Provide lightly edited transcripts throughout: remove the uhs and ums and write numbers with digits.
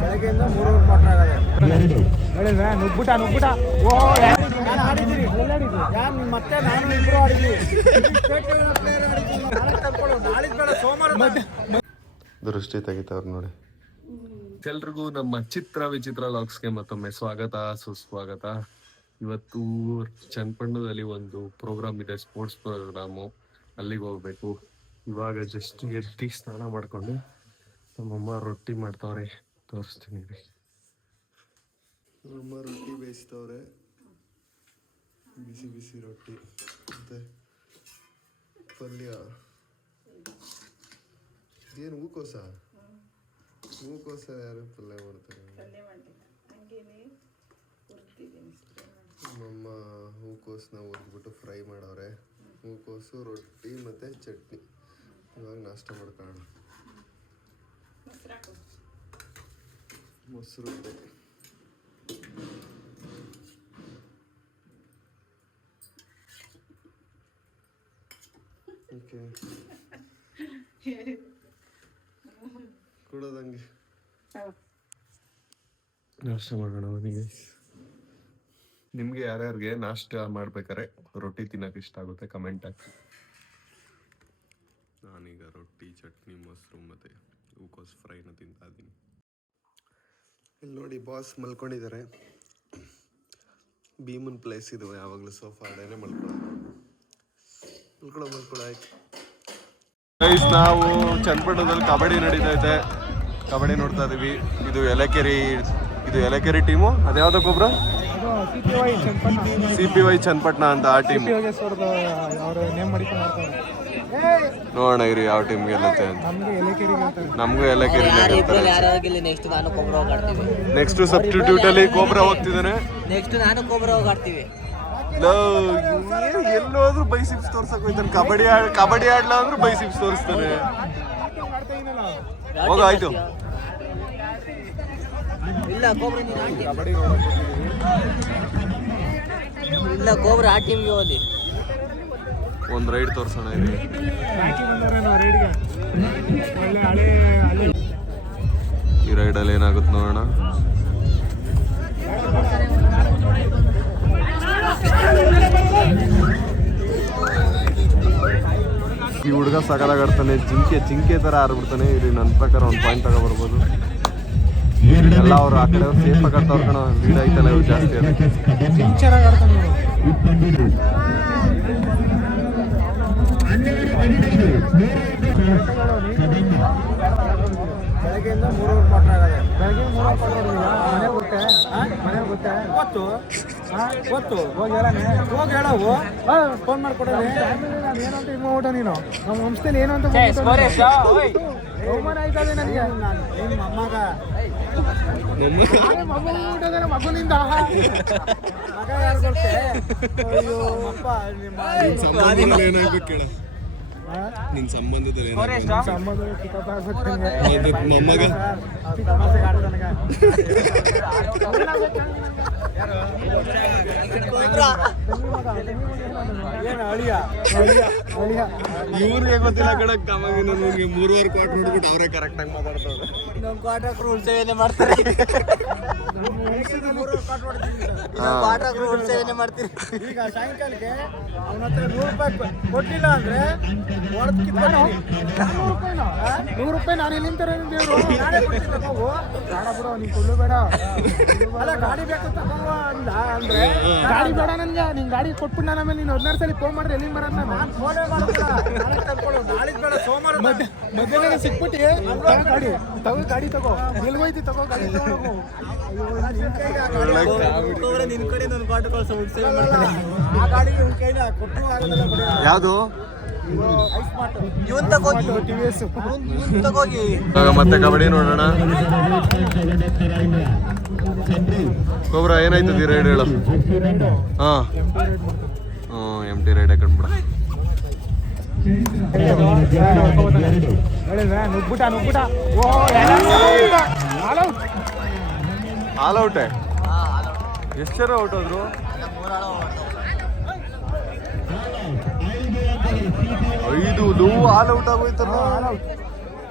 ಬೆಳಗ್ಗೆಯಿಂದ 3 ಕ್ವಾರ್ಟರ್ ಆಗದೆ ಹೇಳಿದ್ರಾ ನುಗ್ಬಿಟ ಓ ನಾನು ಆಡಿದ್ದೀನಿ ನಾನು ಮತ್ತೆ ನಾನು ಇಬ್ಬರು ಆಡಿದ್ವಿ ನಾಳೆ ಬೇಡ ಸೋಮವಾರ ದೃಷ್ಟಿ ತೆಗಿತಾವ್ರು ನೋಡಿ. ಎಲ್ರಿಗೂ ನಮ್ಮ ಚಿತ್ರ ವಿಚಿತ್ರ ಲಾಗ್ಸ್ಗೆ ಮತ್ತೊಮ್ಮೆ ಸ್ವಾಗತ ಸುಸ್ವಾಗತ. ಇವತ್ತು ಚನ್ನಪಟ್ಟಣದಲ್ಲಿ ಒಂದು ಪ್ರೋಗ್ರಾಮ್ ಇದೆ, ಸ್ಪೋರ್ಟ್ಸ್ ಪ್ರೋಗ್ರಾಮು, ಅಲ್ಲಿಗೆ ಹೋಗ್ಬೇಕು. ಇವಾಗ ಜಸ್ಟ್ ಎದ್ದು ಸ್ನಾನ ಮಾಡ್ಕೊಂಡು ನಮ್ಮಮ್ಮ ರೊಟ್ಟಿ ಮಾಡ್ತಾವ್ರೆ, ತೋರಿಸ್ತೀನಿ ರೀ. ನಮ್ಮಮ್ಮ ರೊಟ್ಟಿ ಬೇಯಿಸ್ತವ್ರೆ, ಬಿಸಿ ಬಿಸಿ ರೊಟ್ಟಿ ಮತ್ತೆ ಪಲ್ಯ. ಏನು ಹೂಕೋಸ ಯಾರು ಪಲ್ಯ ಮಾಡ್ತಾರೆ? ನಮ್ಮಮ್ಮ ಹೂಕೋಸನ್ನ ಹುರಿದ್ಬಿಟ್ಟು ಫ್ರೈ ಮಾಡವ್ರೆ. ಹೂಕೋಸು ರೊಟ್ಟಿ ಮತ್ತು ಚಟ್ನಿ. ಇವಾಗ ನಾಷ್ಟ ಮಾಡ್ಕೊಳ್ಳೋಣ. ಮೊಸರು ಇದೆ. ಓಕೆ, ಕೊಡೋದಂಗೆ ನಾಷ್ಟ ಮಾಡೋಣ. ನಿಮ್ಗೆ ಯಾರ್ಯಾರಿಗೆ ನಾಷ್ಟ ಮಾಡ್ಬೇಕಾರೆ ರೊಟ್ಟಿ ತಿನ್ನಕ್ಕೆ ಇಷ್ಟ ಆಗುತ್ತೆ ಕಮೆಂಟ್ ಹಾಕಿ. ನಾನೀಗ ರೊಟ್ಟಿ, ಚಟ್ನಿ, ಮೊಸರು ಮತ್ತೆ ಹೂಕೋಸು ಫ್ರೈನ ತಿಂತಾ ಇದ್ದೀನಿ. ಇಲ್ಲಿ ನೋಡಿ, ಬಾಸ್ ಮಲ್ಕೊಂಡಿದ್ದಾರೆ. ಭೀಮನ್ ಪ್ಲೇಸ್ ಇದು, ಯಾವಾಗಲೂ ಸೋಫಾ ಅಡೇನೆ ಮಲ್ಕೊಳ್ಳೋ ಆಯ್ತು. ನಾವು ಚನ್ನಪಟ್ಟಣದಲ್ಲಿ ಕಬಡ್ಡಿ ನಡೀತೈತೆ, ಕಬಡ್ಡಿ ನೋಡ್ತಾ ಇದೀವಿ. ಇದು ಎಲೆಕೆರಿ ಟೀಮು. ಅದ್ಯಾವ್ದಕ್ಕೊಬ್ರ CPY ಚನ್ನಪಟ್ಟಣ ಅಂತ ಆ ಟೀಮ್. ನೋಡೋಣ ಇರಿ ಯಾವ ಟೀಮ್ ಗೆಲ್ಲುತ್ತೆ ಅಂತ. ನಮಗೂ ಎಲೆಕೆರಿ. ನೆಕ್ಸ್ಟ್ ಸಬ್ಸ್ಟಿಟ್ಯೂಟ್ ಅಲ್ಲಿ ಕೋಬ್ರಾ ಹೋಗ್ತಿದ್ದಾನೆ. ಎಲ್ಲೋದ್ರು ಬೈಸಿಪ್ಸ್ ತೋರ್ಸಕ್ ಹೋಯ್ತಾನೆ. ಕಬಡ್ಡಿ ಆಡ್ಲಾ ಅಂದ್ರೂ ಬೈಸಿಪ್ಸ್ ತೋರಿಸ್ತಾನೆ. ಹೋಗ ಆಯ್ತು. ಇಲ್ಲ ಕೋಬ್ರಾ ಆ ಟೀಮ್ಗೆ ಹೋದಿ. ಒಂದ್ ರೈಡ್ ತೋರ್ಸೋಣ ಇಲ್ಲಿ. ಈ ರೈಡಲ್ಲಿ ಏನಾಗುತ್ತೆ ನೋಡೋಣ. ಈ ಹುಡುಗ ಸಕಲಾಗಾಡ್ತಾನೆ, ಜಿಂಕೆ ತರ ಆರ್ಬಿಡ್ತಾನೆ. ಇಲ್ಲಿ ನನ್ನ ಪ್ರಕಾರ ಒಂದು ಪಾಯಿಂಟ್ ತಗೊಬರ್ಬೋದು. ಎಲ್ಲ ಅವ್ರು ಆ ಕಡೆ ಸೇಫ್ ಆಗಿ ಆಡ್ತಾವ್ರ ಕಣ. ಲೀಡ್ ಐತಲ್ಲ ಇವ್ರು ಜಾಸ್ತಿ. ಬೆಳಗ್ಗೆಯಿಂದ 3 ಕ್ವಾರ್ಟರ್ ಆಗದೆ ಗೊತ್ತು ಹೋಗಿ ಹೇಳವು ಫೋನ್ ಮಾಡ್ಕೊಡೋದು. ಏನಂತ ಇಟ್ಟ ನೀನು ನಮ್ಮ ವಂಶದಲ್ಲಿ ಏನು ಅಂತ ಅವಮಾನ ಆಯ್ತದೆ ನನಗೆ. ನಿಮ್ಮ ಮಗುನಿಂದ ಮಗ ಯಾರು ಗೊತ್ತೇ? ಅಯ್ಯೋ ಅಪ್ಪ, ನಿನ್ ಸಂಬಂಧದಲ್ಲಿ ಸಂಬಂಧ ಇವ್ರಿಗೆ ಗೊತ್ತಿಲ್ಲ ಕಣಕ್. ನಮಗೆ 3.5 ಕ್ವಾರ್ಟರ್ ನೋಡ್ಬಿಟ್ಟು ಅವರೇ ಕರೆಕ್ಟ್ ಆಗಿ ಮಾತಾಡ್ತಾರೆ. ನಮ್ಮ ಕ್ವಾರ್ಟರ್ ರೂಲ್ ಸೇವನೆ ಮಾಡ್ತಾರೆ. ಮಾಡ್ತೀರಿ. ಈಗ ಸಾಯಂಕಾಲಕ್ಕೆ ಅವನ ಹತ್ರ 100 ರೂಪಾಯಿ ಕೊಡ್ಲಿಲ್ಲ ಅಂದ್ರೆ ₹100 ನಾನು ಎಲ್ಲಿಂದ ನೀನ್ ಕೊಡ್ಲೇಬೇಡ. ಅಲ್ಲ ಗಾಡಿ ಬೇಕಂತ ಅಂದ್ರೆ ಗಾಡಿ ಬೇಡ ನನ್ಗೆ. ನಿನ್ ಗಾಡಿ ಕೊಟ್ಬಿಟ್ಟು ನಾನು ಆಮೇಲೆ ನೀನು 14 ಸಲ ಫೋನ್ ಮಾಡ್ರೆ ಎಲ್ಲಿಂದ ಬರೋದು? ನಾನು ಫೋನೇ ಮಾಡೋದಿಲ್ಲ. ನಾಳೆಗೆ ಬೇಡ, ಸೋಮವಾರ ಮಧ್ಯಾಹ್ನ ಸಿಕ್ಬಿಟ್ಟು ಗಾಡಿ ತಗೋ. ಎಲ್ಗೋಯ್ತಿ ತಗೋ ಗಾಡಿ. ನಿನ್ ಕಡೆ ನನ್ನ ಕ್ವಾರ್ಟರ್ ಕಳ್ಸೋ ಆ ಗಾಡಿ ಇವ್ನ ಕೈಲ ಕೊಟ್ಟು ಆಗೋದಿಲ್ಲ. ಯಾವುದು ಇವನ್ ತಗೋಗಿ ಮತ್ತೆ ಕಬಡ್ಡಿ ನೋಡೋಣ. ಕೋಬ್ರಾ ಏನಾಯ್ತದ ಈ ರೈಡ್ ಹೇಳು. ಎಂಟಿ ರೈಡ್ ಹಾಕೊಂಡ್ಬಿಡ. ನುಗ್ಬಿಟ ಆಲ್ ಔಟೇ. ಎಷ್ಟು ಜನ ಔಟ್ ಹೋದ್ರು? 5 ಆಲ್ ಔಟ್ ಆಗೋಯ್ತಲ್ಲ.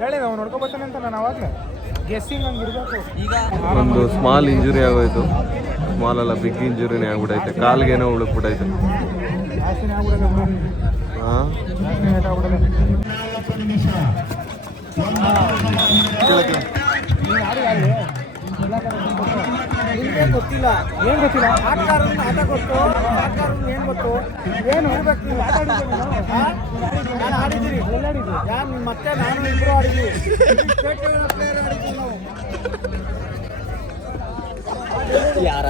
ಹೇಳಿದ ಅವ್ನು ನೋಡ್ಕೊ ಬರ್ತಾನೆ ಅಂತ ನಾನು ಅವಾಗಲೇ ಗೆಸ್ಸಿಂಗ್ ಹಂಗೆ ಇರಬೇಕು. ಈಗ ಒಂದು ಸ್ಮಾಲ್ ಇಂಜುರಿ ಆಗೋಯ್ತು. ಸ್ಮಾಲ್ ಅಲ್ಲ, ಬಿಗ್ ಇಂಜುರಿನೇ ಆಗ್ಬಿಟ್ಟೈತೆ. ಕಾಲ್ಗೇನೋ ಉಳುಕ್ಬಿಟ್ಟೈತೆ. ಜಾಸ್ತಿನೇ ಆಗ್ಬಿಡೋದು ಬ್ರೋ. ಹಾಂ, ಜಾಸ್ತಿನೇ ಏಟ್ ಆಗ್ಬಿಡೋದು. ನೀನು ಆಡಿ ಆಡಿ ನಿಮ್ಗೆ ಗೊತ್ತಿಲ್ಲ, ಏನು ಗೊತ್ತಿಲ್ಲ. ಆಟಗಾರನ ಆಟ ಗೊತ್ತು, ಆಟಗಾರನ ಏನು ಗೊತ್ತು, ಏನು ಹೇಳ್ಬೇಕು. ನೀವು ಆಟ ಆಡಿದ್ದೀನಿ ನಾನು ಆಡಿದ್ದೀನಿ. ಎಲ್ಲಾಡಿದ್ದು ಯಾರು ನಿಮ್ಮ ಮತ್ತೆ ನಾನು ಇಬ್ಬರು ಆಡಿದ್ವಿ. ಸ್ಟೇಟ್ ಪ್ಲೇಯರ್ ಆಡಿದ್ವಿ ನಾವು. ಯಾರ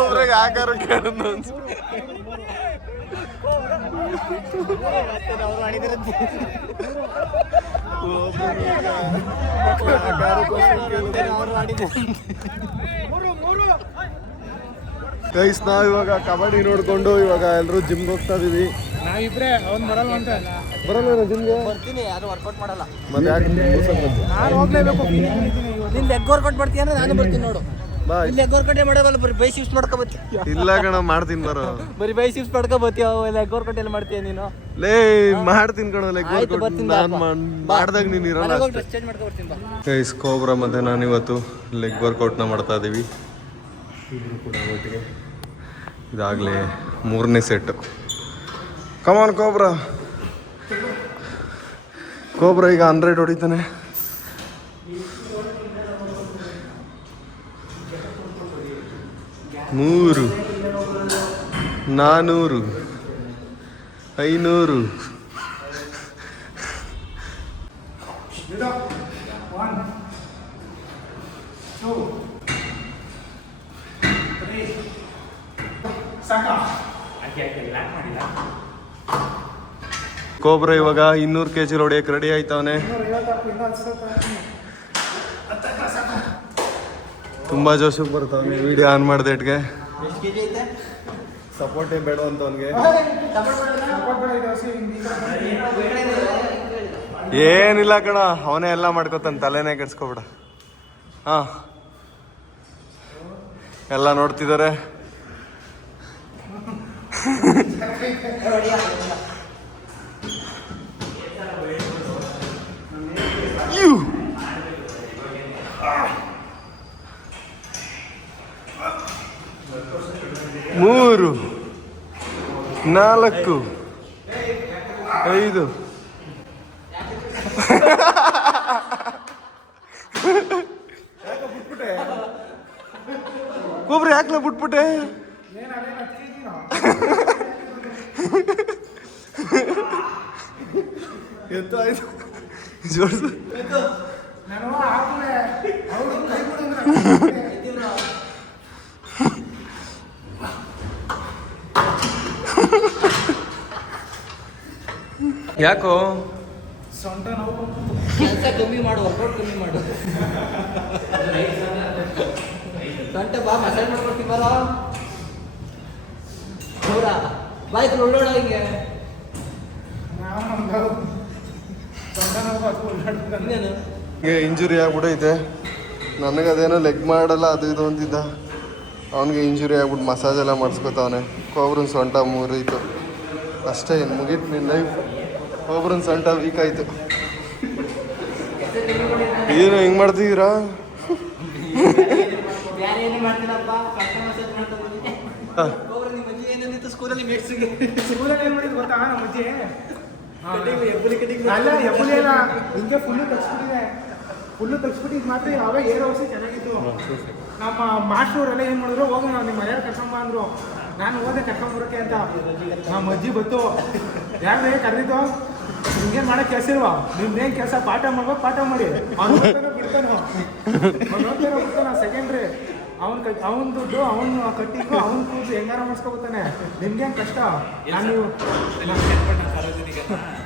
ಒಬ್ರಿಗೆ ಆಕಾರ ಕೇಳೋದು ಗೈಸ್, ನಾವು ಇವಾಗ ಕಬಡ್ಡಿ ನೋಡ್ಕೊಂಡು ಇವಾಗ ಎಲ್ಲರೂ ಜಿಮ್ಗೆ ಹೋಗ್ತಾ ಇದೀವಿ. ನಾವಿಬ್ರೆ ಅವ್ನು ಬರಲ್ಲ ಅಂತ. ಬರಲ್ಲ ಜಿಮ್ಗೆ? ಬರ್ತೀನಿ, ಯಾರು ವರ್ಕೌಟ್ ಮಾಡಲ್ಲ. ಮತ್ತೆ ಯಾಕೆ ನಾನು ಹೋಗ್ಲೇಬೇಕು. ನೀನ್ ಲೆಗ್ ವರ್ಕೌಟ್ ಮಾಡ್ತೀಯ ಅಂದ್ರೆ ನಾನು ಬರ್ತೀನಿ ನೋಡು. ಬಾ. ಇಲ್ಲಿ ಲೆಗ್ ವರ್ಕೌಟ್ ಮಾಡಬಲ್ಲ, ಬರೀ ಬೈ ಶಿಫ್ಟ್ ಮಾಡ್ಕೊ ಬರ್ತೀಯ. ಇಲ್ಲ ಕಣ, ಮಾಡ್ತೀನಿ ಬರೋ. ಬರೀ ಬೈ ಶಿಫ್ಟ್ ಮಾಡ್ಕೊ ಬರ್ತೀಯ. ಲೆಗ್ ವರ್ಕೌಟ್ ಎಲ್ಲ ಮಾಡ್ತೀಯ ನೀನು? ಲೇ, ಮಾಡ್ತೀನಿ ಕಣ ಲೆಗ್ ಆಯ್ತು, ವರ್ಕೌಟ್. ಬರ್ತೀನಿ ನಾನು ಮಾಡ್ದಾಗ ನೀನು ಇರಲ್ಲ ಅಷ್ಟೇ. ಡ್ರೆಸ್ ಚೇಂಜ್ ಮಾಡ್ಕೊ ಬರ್ತೀನಿ ಬಾ. ಗೈಸ್, ಕೋಬ್ರಾ ಮತ್ತೆ ನಾನಿವತ್ತು ಲೆಗ್ ವರ್ಕೌಟ್ನ ಮಾಡ್ತಾ ಇದ್ದೀವಿ ಇಬ್ರು ಕೂಡ ಒಟ್ಟಿಗೆ. ಇದಾಗಲೇ 3ನೇ ಸೆಟ್ಟು. ಕಮಾನ್ ಕೋಬ್ರಾ. ಕೋಬ್ರಾ ಈಗ 100 ಹೊಡಿತಾನೆ. ನೂರು, 400, 500. ಕೋಬ್ರಾ ಇವಾಗ 200 kg ಹೊಡಿಯಕ್ಕೆ ರೆಡಿ ಆಯ್ತವನೆ. ತುಂಬಾ ಜೋಶಕ್ಕೆ ಬರ್ತಾವನೆ. ವಿಡಿಯೋ ಆನ್ ಮಾಡ್ದೇಟ್ಗೆ ಎಷ್ಟು ಕೆಜಿ ಐತೆ? ಸಪೋರ್ಟೇ ಬೇಡ ಅಂತ ಅವನಿಗೆ. ಏನಿಲ್ಲ ಕಣ, ಅವನೇ ಎಲ್ಲ ಮಾಡ್ಕೊತಾನೆ, ತಲೆನೇ ಕೆಡ್ಸ್ಕೊಬೇಡ. ಹಾ, ಎಲ್ಲ ನೋಡ್ತಿದ್ದಾರೆ. ಮೂರು, 4, 5. ಕೋಬ್ರಾ ಯಾಕೆ ಬಿಟ್ಬಿಟ್ಟೆ? ಎತ್ತು ಆಯ್ತು, ಜೋಡಿಸು. ಯಾಕೋ ಸೊಂಟ ನೋವು. ಕೆಲಸ ಕಮ್ಮಿ ಮಾಡು, ವರ್ಕೌಟ್ ಕಮ್ಮಿ ಮಾಡು. ಗಂಟೆ ಬಾ, ಮಸಾಜ್ ಮಾಡ್ಕೊಡ್ತೀನಿ ಬರೋ. ಹೌದಾ, ಬಾಯ್ತು ಒಳ್ಳೋಣ ಹಿಂಗೆ. ಸೊಂಟ ನೋವು ಅದು ಓಡಾಡ್ತಾನೆ. ಇನ್ನೇನು ಹೀಗೆ ಇಂಜುರಿ ಆಗ್ಬಿಟ್ಟೈತೆ. ನನಗದೇನೋ ಲೆಗ್ ಮಾಡಲ್ಲ ಅದು ಇದು ಅಂತಿದ್ದ. ಅವನಿಗೆ ಇಂಜುರಿ ಆಗ್ಬಿಟ್ಟು ಮಸಾಜ್ ಎಲ್ಲ ಮಾಡಿಸ್ಕೊತಾವನೆ. ಕೋಬ್ರನ್ ಸೊಂಟ ಮುರಿತು ಅಷ್ಟೇ, ಏನು ಮುಗೀತು ನಿನ್ನ ಲೈಫ್. ಕೋಬ್ರನ್ ಸೊಂಟ ವೀಕ್ ಆಯಿತು. ಏನು ಹಿಂಗೆ ಮಾಡ್ತಿದ್ದೀರಾ? ಬೇರೆ ಏನೇ ಮಾಡ್ತೀನಪ್ಪ, ಕಷ್ಟ ಮಸಾಜ್ ಮಾಡ್ತಾ ಬಂದಿದ್ದೆ. ನಿಮ್ಮ ಅಜ್ಜಿ ಏನೇನಿತ್ತು ಸ್ಕೂಲಲ್ಲಿ ಮೇಟ್ಸಿಗೆ? ಸ್ಕೂಲಲ್ಲಿ ಏನು ಮಾಡಿದ್ದು ಗೊತ್ತಾ ನಮ್ಮ ಅಜ್ಜಿ? ಎಬ್ಬುಲಿ ಕಟಿಂಗ್ ಅಲ್ಲ, ಎಬ್ಬುಲಿ ಅಲ್ಲ, ಹಿಂಗೆ ಫುಲ್ಲು ತಗ್ಸ್ಬಿಟ್ಟಿದೆ. ಫುಲ್ಲು ತಗ್ಸ್ಬಿಟ್ಟಿದ್ದು ಮಾತ್ರ ಯಾವಾಗ ಏರೋ ಔಷಧಿ ಚೆನ್ನಾಗಿತ್ತು. ನಮ್ಮ ಮಾಸ್ಟ್ರವರೆಲ್ಲ ಏನು ಮಾಡಿದ್ರು, ಹೋಗೋಣ ನಿಮ್ಮ ಮನೆಯವ್ರು ಕರ್ಕೊಂಬ ಅಂದರು. ನಾನು ಹೋದೆ ಕರ್ಕೊಂಬರೋಕೆ ಅಂತ. ನಮ್ಮ ಅಜ್ಜಿ ಬಂತು, ಯಾರು ಕರೆದಿದ್ದು? ನಿಮ್ಗೇನು ಮಾಡೋಕ್ಕೆ ಕೆಲಸ ಇಲ್ವಾ? ನಿಮ್ದೇನು ಕೆಲಸ? ಪಾಠ ಮಾಡ್ಬೇಕು, ಪಾಠ ಮಾಡಿ. ಅವ್ನು ಬಿಡ್ತಾನೋ ಬಿಡ್ತಾನ ಸೆಕೆಂಡ್ರಿ. ಅವ್ನ ದುಡ್ಡು, ಅವ್ನು ಕಟ್ಟಿದ್ದು, ಅವ್ನ ಕೂದಲು ಹೆಂಗಾರ ಮಾಡಿಸ್ಕೊಬೋತಾನೆ. ನಿಮ್ಗೇನು ಕಷ್ಟ? ನಾನು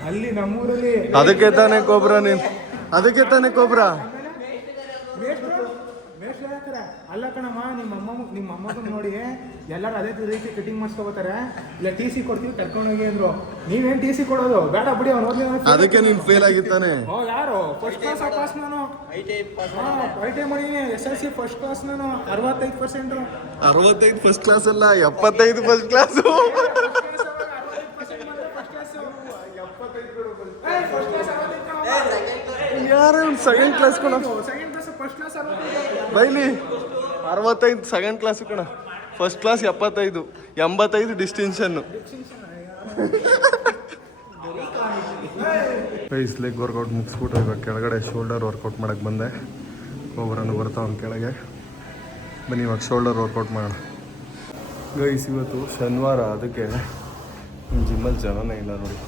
ಅಲ್ಲಿ ನಮ್ಮೂರಲ್ಲಿ ಅದಕ್ಕೆ ತಾನೇ ಕೋಬ್ರಾ ನೀನು, ಅದಕ್ಕೆ ತಾನೇ ಕೋಬ್ರಾ. ಮೇಷ್ಟ್ರು ಹೇಳ್ತಾರೆ, ಅಲ್ಲ ಕಣಮ್ಮ, ನಿಮ್ಮ ಅಮ್ಮಗೂ ನೋಡಿ ಎಲ್ಲರೂ ಅದೇ ರೀತಿ ಕಟಿಂಗ್ ಮಾಡಿಸ್ಕೊಬೋತಾರೆ. ಇಲ್ಲ ಟಿ ಸಿ ಕೊಡ್ತೀವಿ ಕರ್ಕೊಂಡೋಗಿ ಅಂದ್ರು. ನೀವೇನು ಟಿ ಸಿ ಕೊಡೋದು ಬೇಡ ಬಿಡಿ, ಅವ್ನು ಓದ್ಲಿ. ಅದಕ್ಕೆ ನೀನು ಫೇಲ್ ಆಗಿತ್ತಾನೆ. ಯಾರು ಫಸ್ಟ್ ಕ್ಲಾಸ್ ಪಾಸ್? ನಾನು ಐ ಟಿ ಮಾಡೀನಿ. SLC first class. ನಾನು 65%. 65 ಫಸ್ಟ್ ಕ್ಲಾಸ್ ಅಲ್ಲ, 75 ಫಸ್ಟ್ ಕ್ಲಾಸು. ಫಸ್ಟ್ ಕ್ಲಾಸ್ ಯಾರು ಸೆಕೆಂಡ್ ಕ್ಲಾಸ್ ಕಣ ಸೆಕೆಂಡ್ ಕ್ಲಾಸ್ ಫಸ್ಟ್ ಕ್ಲಾಸ್ ಬೈಲಿ 65 ಸೆಕೆಂಡ್ ಕ್ಲಾಸ್ ಕಣ first class 75 85 distinction leg workout ಮುಗಿಸ್ಬಿಟ್ಟು ಇವಾಗ ಕೆಳಗಡೆ ಶೋಲ್ಡರ್ ವರ್ಕೌಟ್ ಮಾಡಕ್ಕೆ ಬಂದೆ. ಒಬ್ಬರನ್ನು ಬರ್ತಾವ ಕೆಳಗೆ. ಬನ್ನಿ ಇವಾಗ ಶೋಲ್ಡರ್ ವರ್ಕೌಟ್ ಮಾಡೋಣ ಗೈಸ್. ಇವತ್ತು ಶನಿವಾರ, ಅದಕ್ಕೆ ಜಿಮ್ಮಲ್ಲಿ ಜನನೇ ಇಲ್ಲ ನೋಡಿ.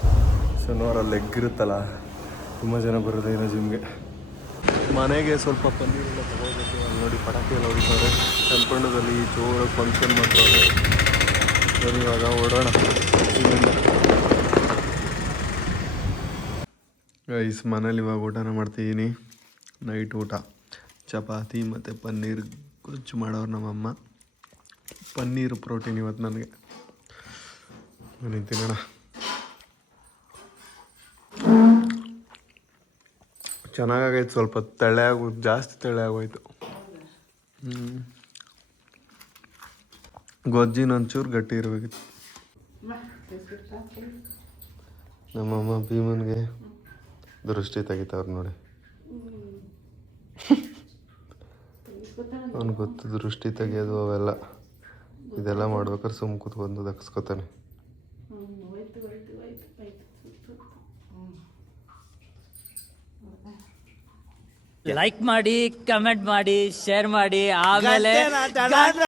ಶನಿವಾರ ಲೆಗ್ ಇರುತ್ತಲ್ಲ, ತುಂಬ ಜನ ಬರೋದೇ ಇಲ್ಲ ಜಿಮ್ಗೆ. ಮನೆಗೆ ಸ್ವಲ್ಪ ಪನ್ನೀರೆಲ್ಲ ತಗೋಬೇಕು. ಅಲ್ಲಿ ನೋಡಿ ಪಟಾಕಿ ಎಲ್ಲ ಹೊಡಿತಾರೆ. ಚನ್ನಪಣ್ಣದಲ್ಲಿ ಜೋರಾಗಿ ಫಂಕ್ಷನ್ ಮಾಡ್ತಾರೆ. ಬನ್ನಿ ಇವಾಗ ಓಡೋಣ ಜಿಮ್ಮಿಂದ. ಗೈಸ್ ಮನೇಲಿ ಇವಾಗ ಊಟನ ಮಾಡ್ತಿದ್ದೀನಿ. ನೈಟ್ ಊಟ ಚಪಾತಿ ಮತ್ತು ಪನ್ನೀರ್ ಗೊಜ್ಜು ಮಾಡೋರು ನಮ್ಮಮ್ಮ. ಪನ್ನೀರು ಪ್ರೋಟೀನ್ ಇವತ್ತು ನನಗೆ. ಬನ್ನಿ ತಿನ್ನೋಣ. ಚೆನ್ನಾಗೈತೆ. ಸ್ವಲ್ಪ ಜಾಸ್ತಿ ತೆಳೆ ಆಗೋಯ್ತು. ಗೊಜ್ಜಿನ ಒಂಚೂರು ಗಟ್ಟಿ ಇರಬೇಕಿತ್ತು. ನಮ್ಮಮ್ಮ ಭೀಮನ್ಗೆ ದೃಷ್ಟಿ ತೆಗಿತಾವ್ರು ನೋಡಿ. ಅವ್ನು ಗೊತ್ತು ದೃಷ್ಟಿ ತೆಗಿಯೋದು ಅವೆಲ್ಲ. ಇದೆಲ್ಲ ಮಾಡ್ಬೇಕಾದ್ರೆ ಸುಮ್ಮ ಕೂತ್ಕೊಂಡು ದಕ್ಸ್ಕೊತಾನೆ. ಲೈಕ್ ಮಾಡಿ, ಕಮೆಂಟ್ ಮಾಡಿ, ಶೇರ್ ಮಾಡಿ, ಆಮೇಲೆ